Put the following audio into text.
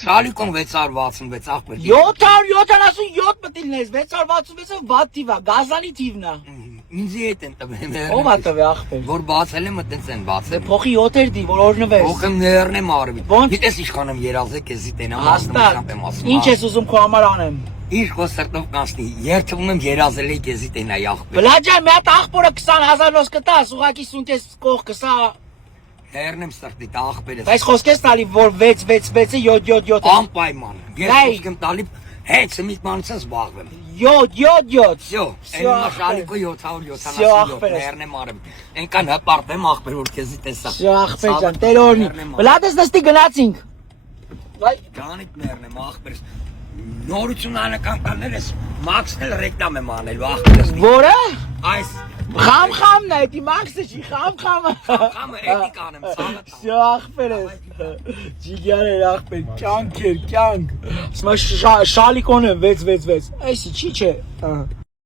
Շալիկոն 666 ախպեր։ 777 մտիլնես, 666-ը վատ թիվ է, գազանի թիվն է։ Ինձ հետ են տվել։ Ո՞վ է տվել ախպեր։ Որ բացել եմ, այդպես են բացել։ Փոխի 7-եր դի, որ օրնվես։ Փոխեմ ներնեմ արվի։ Ոնց։ Գիտես ինչքան եմ երազել քեզի տենամ Հաստատ։ Ինչ ես ուզում քո համար անեմ։ Ինչ քո սրտով կանցնի։ Երթվում եմ երազել էի քեզի տենայի ախպեր։ Վլաջան, մի հատ ախպորը 20000-ով կտաս, ուղակի սունկես կող կսա։ Ներնեմ սրտի տա ախպերս։ Բայց խոսքես տալի, որ 666-ը 777-ը։ Անպայման։ Ես խոսքեմ տալի հետ սմիտմանից զբաղվեմ։ 777։ Всё, այն շալիկո 777 ներնեմ արեմ։ Այնքան հպարտեմ ախպեր որ քեզի տեսա։ Всё, ախպեր ջան, Տեր օրհնի։ Վլադես նստի գնացինք։ Վայ, Ջանիկ ներնեմ ախպերս։ Նորություն անակամներս մաքսն էլ ռեկլամ եմ անելու ախպերս։ որը։ Այս Խամ-խամն է, դի մաքսը չի, խամ-խամը։ խամը էդիկ անեմ ցավը։ Всё, ախպեր ես։ Ջիգարեր ախպեր, կյանք էր, կյանք։ Ասում շալիկոն է 666։ Այսի չի չէ։